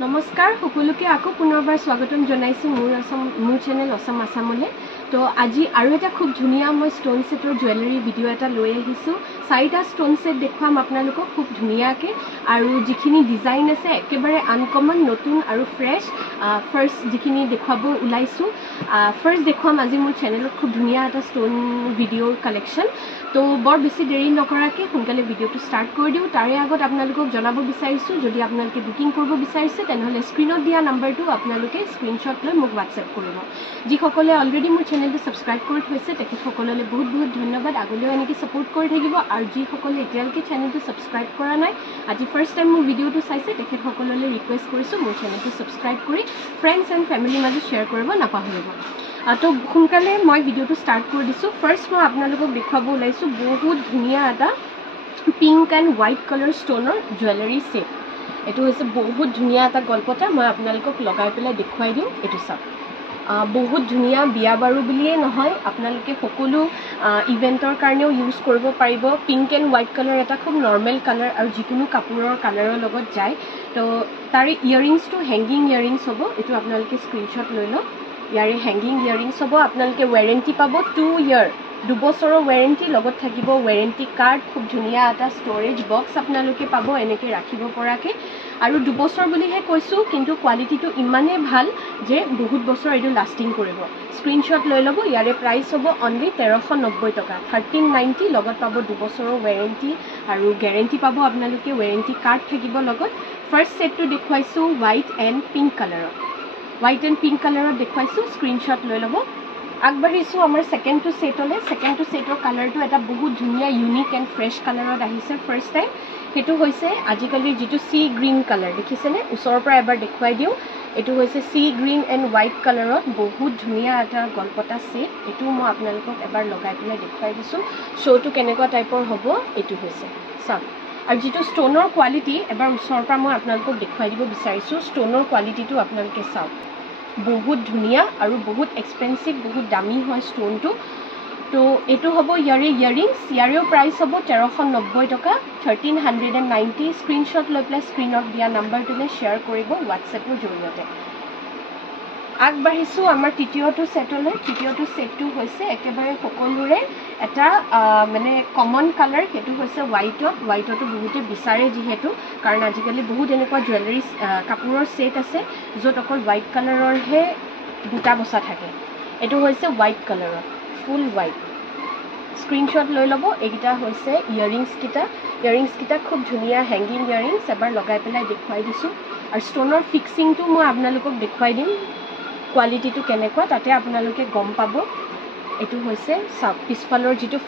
নমস্কাৰ সকলোকে আকৌ পুনৰবাৰ স্বাগতম জনাইছো মোৰ চেনেল অসম আসামলে। তো আজি আৰু এটা খুব ধুনীয়া মই ষ্টোন সেটৰ জুৱেলাৰী ভিডিঅ' এটা লৈ আহিছো। 4টা ষ্টোন সেট দেখুৱাম আপোনালোকক খুব ধুনীয়াকে, আৰু যিখিনি ডিজাইন আছে একেবাৰে আনকমন, নতুন আৰু ফ্ৰেছ। ফাৰ্ষ্ট যিখিনি দেখুৱাব ওলাইছো, ফাৰ্ষ্ট দেখুৱাম আজি মোৰ চেনেলত খুব ধুনীয়া এটা ষ্টোন ভিডিঅ'ৰ কালেকশ্যন। তো বৰ বেছি দেৰি নকৰাকৈ সোনকালে ভিডিঅ'টো ষ্টাৰ্ট কৰি দিওঁ। তাৰে আগত আপোনালোকক জনাব বিচাৰিছোঁ, যদি আপোনালোকে বুকিং কৰিব বিচাৰিছে তেনেহ'লে স্ক্ৰীনত দিয়া নাম্বাৰটো আপোনালোকে স্ক্ৰীনশ্বট লৈ মোক হোৱাটছএপ কৰিব। যিসকলে অলৰেডি মোৰ চেনেলটো ছাবস্ক্ৰাইব কৰি থৈছে তেখেতসকললৈ বহুত বহুত ধন্যবাদ। আগলৈও এনেকৈ ছাপোৰ্ট কৰি থাকিব। আৰু যিসকলে এতিয়ালৈকে চেনেলটো ছাবস্ক্ৰাইব কৰা নাই, আজি ফাৰ্ষ্ট টাইম মোৰ ভিডিঅ'টো চাইছে, তেখেতসকললৈ ৰিকুৱেষ্ট কৰিছোঁ মোৰ চেনেলটো ছাবস্ক্ৰাইব কৰি ফ্ৰেণ্ডছ এণ্ড ফেমিলিৰ মাজত শ্বেয়াৰ কৰিব নাপাহৰিব। তো সোনকালে মই ভিডিঅ'টো ষ্টাৰ্ট কৰি দিছোঁ। ফাৰ্ষ্ট মই আপোনালোকক দেখুৱাব ওলাইছোঁ বহুত ধুনীয়া এটা পিংক এণ্ড হোৱাইট কালাৰ ষ্টোনৰ জুৱেলাৰী ছেট। এইটো হৈছে বহুত ধুনীয়া এটা গল্পটা, মই আপোনালোকক লগাই পেলাই দেখুৱাই দিওঁ। এইটো চাওক, বহুত ধুনীয়া, বিয়া বাৰু বুলিয়েই নহয়, আপোনালোকে সকলো ইভেণ্টৰ কাৰণেও ইউজ কৰিব পাৰিব। পিংক এণ্ড হোৱাইট কালাৰ এটা খুব নৰ্মেল কালাৰ আৰু যিকোনো কাপোৰৰ কালাৰৰ লগত যায়। তো তাৰে ইয়েৰিংছটো হেংগিং ইয়েৰিংছ হ'ব। এইটো আপোনালোকে স্ক্ৰীনশ্বট লৈ লওক। ইয়াৰে হেংগিং ইয়েৰিংছ হ'ব। আপোনালোকে ৱাৰেণ্টি পাব 2 ইয়াৰ, 2 বছৰৰ ৱাৰেণ্টি, লগত থাকিব ৱাৰেণ্টি কাৰ্ড। খুব ধুনীয়া এটা ষ্ট'ৰেজ বক্স আপোনালোকে পাব এনেকৈ ৰাখিব পৰাকৈ। আৰু 2 বছৰ বুলিহে কৈছোঁ, কিন্তু কোৱালিটিটো ইমানেই ভাল যে বহুত বছৰ এইটো লাষ্টিং কৰিব। স্ক্ৰীনশ্বট লৈ ল'ব। ইয়াৰে প্ৰাইচ হ'ব অনলি 1390 টকা, 1390। লগত পাব 2 বছৰৰ ৱাৰেণ্টি আৰু গেৰেণ্টি পাব আপোনালোকে, ৱাৰেণ্টি কাৰ্ড থাকিব লগত। ফাৰ্ষ্ট ছেটটো দেখুৱাইছোঁ হোৱাইট এণ্ড পিংক কালাৰত, হোৱাইট এণ্ড পিংক কালাৰত দেখুৱাইছোঁ। স্ক্ৰীনশ্বট লৈ ল'ব। আগবাঢ়িছোঁ আমাৰ ছেকেণ্ডটো ছেটলৈ। ছেকেণ্ডটো ছেটৰ কালাৰটো এটা বহুত ধুনীয়া ইউনিক এণ্ড ফ্ৰেছ কালাৰত আহিছে ফাৰ্ষ্ট টাইম। সেইটো হৈছে আজিকালিৰ যিটো চি গ্ৰীণ কালাৰ, দেখিছেনে? ওচৰৰ পৰা এবাৰ দেখুৱাই দিওঁ। এইটো হৈছে চি গ্ৰীণ এণ্ড হোৱাইট কালাৰত বহুত ধুনীয়া এটা গল্পটা ছেট। এইটো মই আপোনালোকক এবাৰ লগাই পেলাই দেখুৱাই দিছোঁ। শ্ব'টো কেনেকুৱা টাইপৰ হ'ব এইটো হৈছে চাওক। আৰু যিটো ষ্টোনৰ কোৱালিটি, এবাৰ ওচৰৰ পৰা মই আপোনালোকক দেখুৱাই দিব বিচাৰিছোঁ। ষ্টোনৰ কোৱালিটিটো আপোনালোকে চাওক, বহুত ধুনীয়া আৰু বহুত এক্সপেঞ্চিভ, বহুত দামী হয় ষ্টোনটো। তো এইটো হ'ব ইয়াৰে ইয়েৰিংছ। ইয়াৰেও প্ৰাইচ হ'ব 1390 টকা, 1390। স্ক্ৰীনশ্বট লৈ পেলাই স্ক্ৰীনত দিয়া নাম্বাৰটোলৈ শ্বেয়াৰ কৰিব হোৱাটছএপৰ জৰিয়তে। আগবাঢ়িছোঁ আমাৰ তৃতীয়টো ছেটলৈ। তৃতীয়টো ছেটটো হৈছে একেবাৰে সকলোৰে এটা মানে কমন কালাৰ, সেইটো হৈছে হোৱাইটত। হোৱাইটতো বহুতে বিচাৰে যিহেতু, কাৰণ আজিকালি বহুত এনেকুৱা জুৱেলাৰী কাপোৰৰ ছেট আছে য'ত অকল হোৱাইট কালাৰৰহে বুটা বচা থাকে। এইটো হৈছে হোৱাইট কালাৰত, ফুল হোৱাইট। স্ক্ৰীনশ্বট লৈ ল'ব। এইকেইটা হৈছে ইয়েৰিংছকেইটা। ইয়েৰিংছকেইটা খুব ধুনীয়া হেংগিং ইয়েৰিংছ। এবাৰ লগাই পেলাই দেখুৱাই দিছোঁ। আৰু ষ্টোনৰ ফিক্সিংটো মই আপোনালোকক দেখুৱাই দিম, কোৱালিটিটো কেনেকুৱা, তাতে আপোনালোকে গম পাব। এইটো হৈছে চাওক, পিছফালৰ যিটো